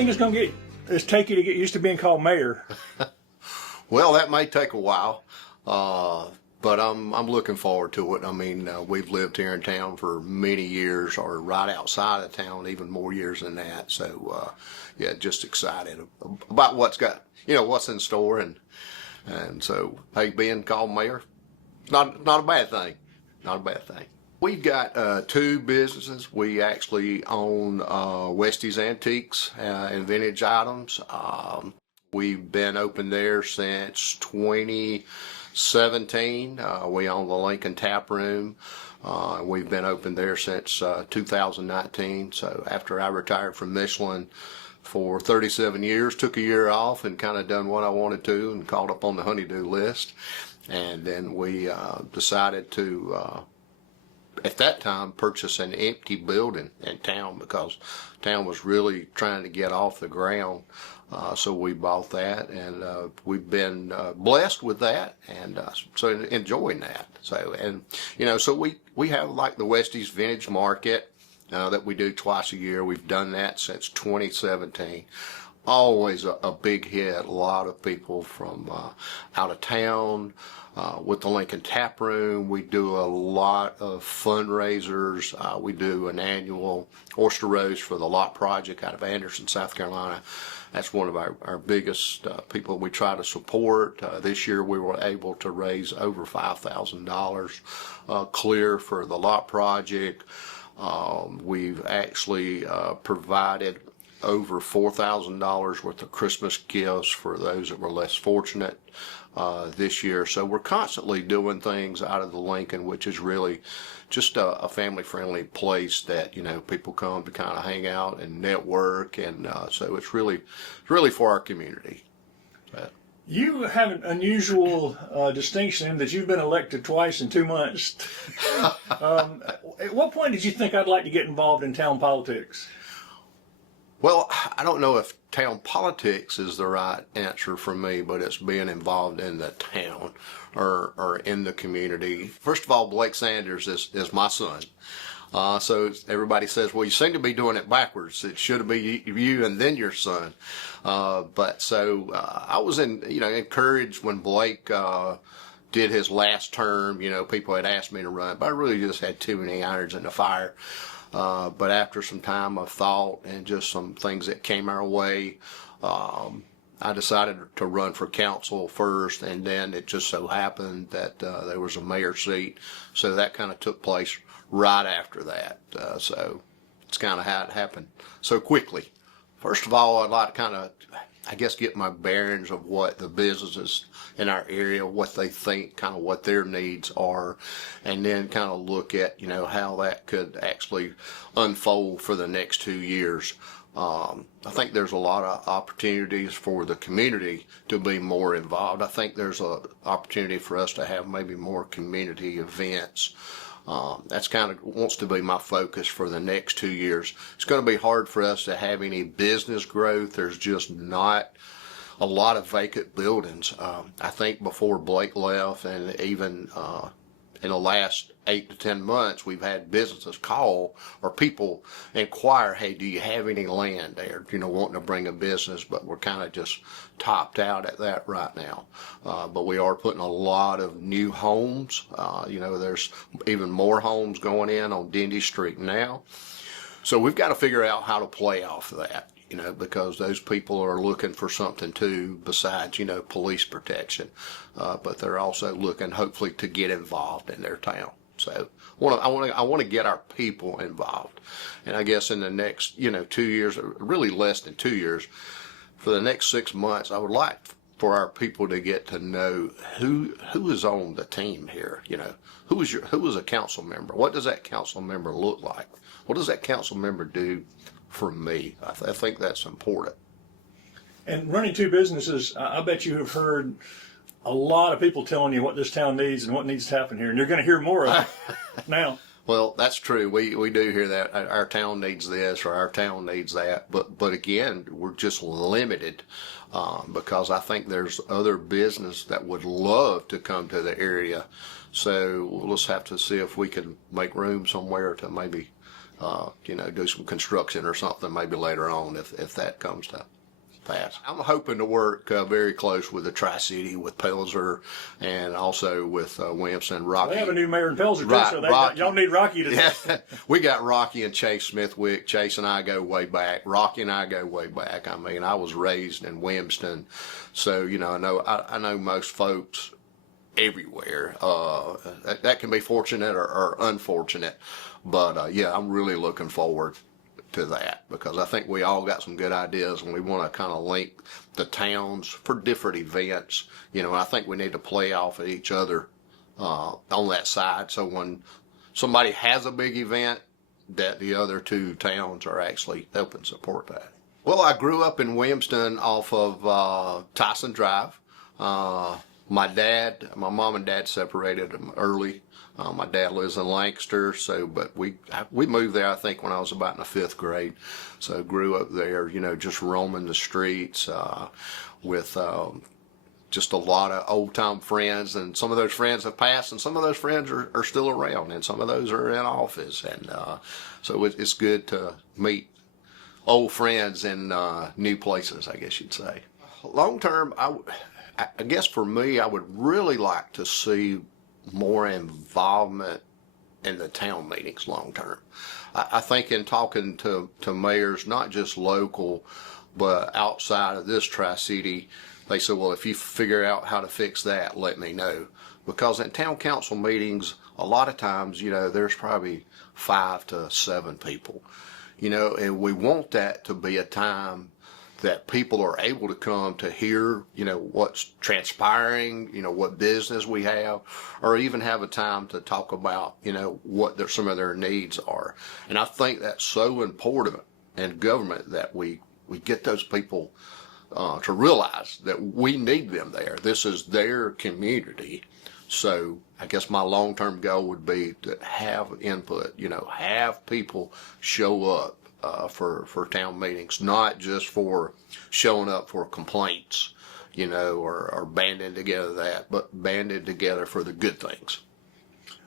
think it's going to take you to get used to being called mayor? Well, that may take a while, but I'm looking forward to it. I mean, we've lived here in town for many years, or right outside of town, even more years than that. So, yeah, just excited about what's in store, and so, hey, being called mayor, not a bad thing, not a bad thing. We've got two businesses. We actually own Westie's Antiques and Vintage Items. We've been open there since 2017. We own the Lincoln Tap Room. We've been open there since 2019. So after I retired from Michelin for 37 years, took a year off and kind of done what I wanted to and called up on the honey-do list. And then we decided to at that time purchase an empty building in town because town was really trying to get off the ground. So we bought that, and we've been blessed with that, and so enjoying that. So, and so we have like the Westie's Vintage Market that we do twice a year. We've done that since 2017. Always a big hit. A lot of people from out of town. With the Lincoln Tap Room, we do a lot of fundraisers. We do an annual oyster roast for the Lot Project out of Anderson, South Carolina. That's one of our biggest people we try to support. This year we were able to raise over $5,000 clear for the Lot Project. We've actually provided over $4,000 worth of Christmas gifts for those that were less fortunate this year. So we're constantly doing things out of the Lincoln, which is really just a family-friendly place that people come to kind of hang out and network, and so it's really for our community. You have an unusual distinction in that you've been elected twice in 2 months. At what point did you think I'd like to get involved in town politics? Well, I don't know if town politics is the right answer for me, but it's being involved in the town or in the community. First of all, Blake Sanders is my son. So everybody says, well, you seem to be doing it backwards. It should be you and then your son. But so I was encouraged when Blake did his last term. People had asked me to run, but I really just had too many irons in the fire. But after some time of thought and just some things that came our way, I decided to run for council first, and then it just so happened that there was a mayor seat, so that kind of took place right after that. So it's kind of how it happened so quickly. First of all, I'd like to kind of, get my bearings of what the businesses in our area, what they think, kind of what their needs are, and then kind of look at, how that could actually unfold for the next 2 years. I think there's a lot of opportunities for the community to be more involved. I think there's an opportunity for us to have maybe more community events. That's kind of wants to be my focus for the next 2 years. It's going to be hard for us to have any business growth. There's just not a lot of vacant buildings. I think before Blake left, and even in the last 8 to 10 months, we've had businesses call or people inquire, hey, do you have any land there? Wanting to bring a business, but we're kind of just topped out at that right now. But we are putting a lot of new homes. There's even more homes going in on Dindy Street now. So we've got to figure out how to play off of that. Because those people are looking for something too besides, police protection. But they're also looking, hopefully, to get involved in their town. So I want to get our people involved. And I guess in the next, 2 years, really less than 2 years, for the next 6 months, I would like for our people to get to know who is on the team here. Who is a council member? What does that council member look like? What does that council member do for me? I think that's important. And running two businesses, I bet you have heard a lot of people telling you what this town needs and what needs to happen here, and you're going to hear more of it now. Well, that's true. We do hear that our town needs this or our town needs that, but again, we're just limited because I think there's other business that would love to come to the area. So we'll just have to see if we can make room somewhere to maybe do some construction or something maybe later on if that comes to pass. I'm hoping to work very close with the Tri-City, with Pelzer, and also with Williamson, Rocky. They have a new mayor in Pelzer, too, Right, so Rocky. y'all need Rocky to. Yeah, we got Rocky and Chase Smithwick. Chase and I go way back. Rocky and I go way back. I mean, I was raised in Williamston, so I know most folks everywhere. That can be fortunate or unfortunate, but yeah, I'm really looking forward to that because I think we all got some good ideas and we want to kind of link the towns for different events. I think we need to play off of each other on that side, so when somebody has a big event, that the other two towns are actually helping support that. Well, I grew up in Williamston off of Tyson Drive. My mom and dad separated early. My dad lives in Lancaster, but we moved there, I think, when I was about in the 5th grade. So grew up there, just roaming the streets with just a lot of old time friends, and some of those friends have passed, and some of those friends are still around, and some of those are in office, and so it's good to meet old friends in new places, I guess you'd say. Long term, I guess for me, I would really like to see more involvement in the town meetings long term. I think in talking to mayors, not just local, but outside of this Tri-City, they say, well, if you figure out how to fix that, let me know. Because in town council meetings, a lot of times, there's probably 5 to 7 people, and we want that to be a time that people are able to come to hear, what's transpiring, what business we have, or even have a time to talk about, what some of their needs are. And I think that's so important in government that we get those people to realize that we need them there. This is their community. So I guess my long-term goal would be to have input, have people show up for town meetings, not just for showing up for complaints, or banding together but banding together for the good things.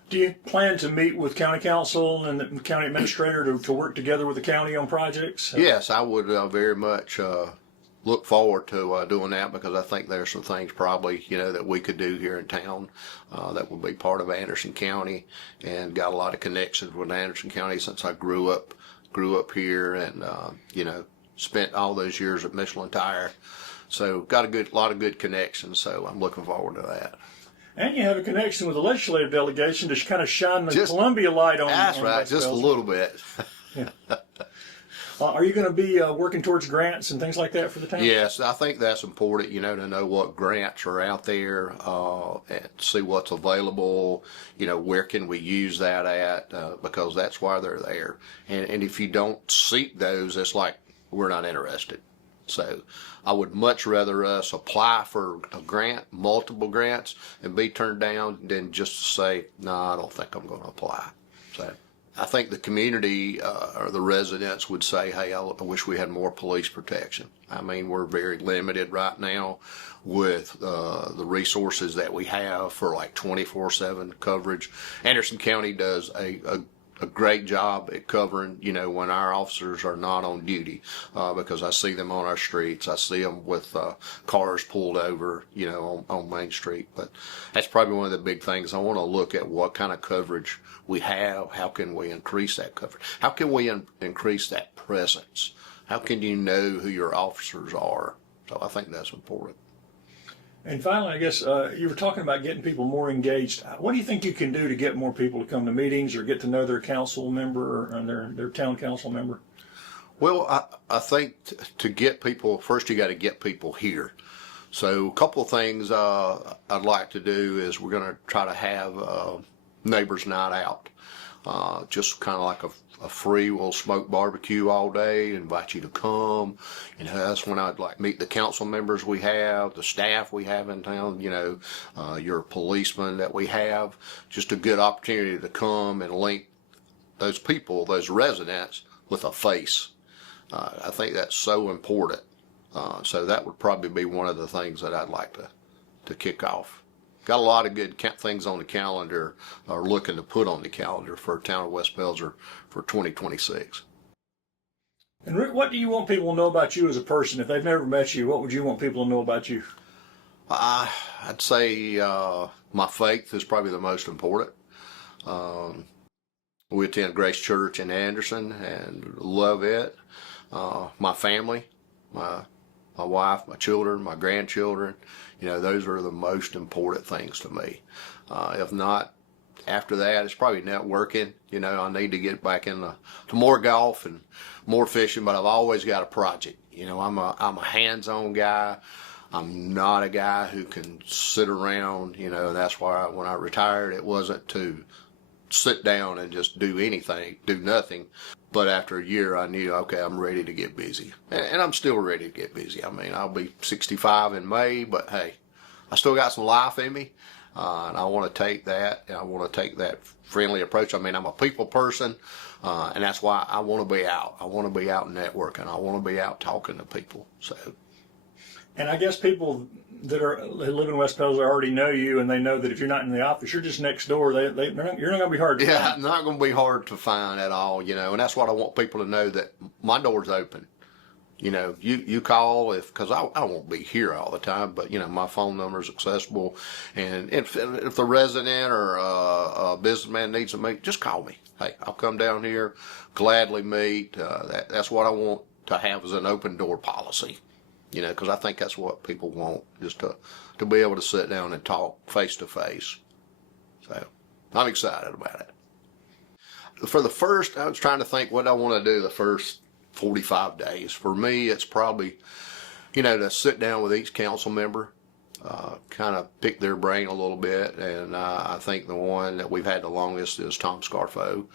Do you plan to meet with county council and the county administrator to work together with the county on projects? Yes, I would very much look forward to doing that, because I think there's some things probably, that we could do here in town that would be part of Anderson County, and got a lot of connections with Anderson County since I grew up here, and spent all those years at Michelin Tire, so got a lot of good connections. So I'm looking forward to that. And you have a connection with the legislative delegation to kind of shine the Columbia light on. That's on right, West just Pelzer. a little bit. Yeah. Are you going to be working towards grants and things like that for the town? Yes, I think that's important, to know what grants are out there, and see what's available, where can we use that at, because that's why they're there. And if you don't seek those, it's like we're not interested. So I would much rather us apply for a grant, multiple grants, and be turned down than just say, no, I don't think I'm going to apply. So I think the community or the residents would say, hey, I wish we had more police protection. I mean, we're very limited right now with the resources that we have for like 24/7 coverage. Anderson County does a great job at covering, when our officers are not on duty, because I see them on our streets. I see them with cars pulled over, on Main Street. But that's probably one of the big things. I want to look at what kind of coverage we have. How can we increase that coverage? How can we increase that presence? How can you know who your officers are? So I think that's important. And finally, I guess you were talking about getting people more engaged. What do you think you can do to get more people to come to meetings or get to know their council member or their town council member? Well, I think to get people, first you got to get people here. So a couple of things I'd like to do is we're going to try to have neighbors night out, just kind of like a free, we'll smoke barbecue all day, invite you to come. That's when I'd like meet the council members we have, the staff we have in town, your policemen that we have. Just a good opportunity to come and link those people, those residents, with a face. I think that's so important. So that would probably be one of the things that I'd like to kick off. got a lot of good things on the calendar, or looking to put on the calendar for town of West Pelzer for 2026. And Rick, what do you want people to know about you as a person? If they've never met you, what would you want people to know about you? I'd say my faith is probably the most important. We attend Grace Church in Anderson and love it. My family, my wife, my children, my grandchildren, those are the most important things to me. If not, after that, it's probably networking. I need to get back into more golf and more fishing, but I've always got a project. I'm a hands-on guy. I'm not a guy who can sit around, and that's why when I retired, it wasn't to sit down and just do nothing. But after a year, I knew, okay, I'm ready to get busy. And I'm still ready to get busy. I mean, I'll be 65 in May, but hey, I still got some life in me. And I want to take that, and I want to take that friendly approach. I mean, I'm a people person, and that's why I want to be out. I want to be out networking. I want to be out talking to people. So. And I guess people that live in West Pelzer already know you, and they know that if you're not in the office, you're just next door. You're not going to be hard to find. Yeah, not going to be hard to find at all, and that's what I want people to know, that my door's open. You call because I won't be here all the time, but my phone number is accessible, and if the resident or a businessman needs to meet, just call me. Hey, I'll come down here, gladly meet. That's what I want to have, is an open door policy. Because I think that's what people want, just to be able to sit down and talk face to face. So I'm excited about it. For the first, I was trying to think what I want to do the first 45 days. For me, it's probably, to sit down with each council member, kind of pick their brain a little bit. And I think the one that we've had the longest is Tom Scarfo.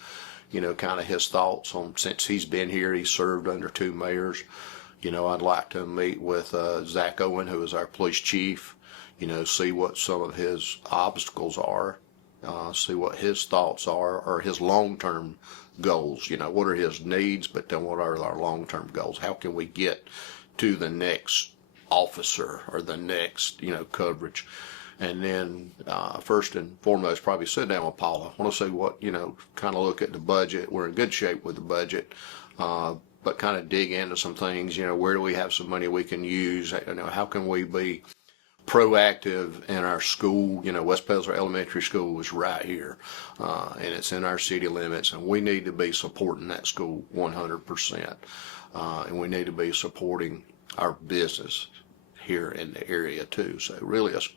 Kind of his thoughts on, since he's been here, he's served under 2 mayors. I'd like to meet with Zach Owen, who is our police chief, see what some of his obstacles are, see what his thoughts are, or his long-term goals. What are his needs, but then what are our long-term goals? How can we get to the next officer or the next, coverage? And then first and foremost, probably sit down with Paula. I want to see what, kind of look at the budget. We're in good shape with the budget. But kind of dig into some things, where do we have some money we can use? How can we be proactive in our school? West Pelzer Elementary School is right here, and it's in our city limits, and we need to be supporting that school 100%. And we need to be supporting our business here in the area too. So really, it's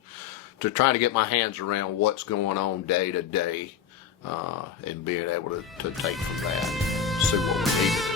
to try to get my hands around what's going on day to day, and being able to take from that, see what we need to do.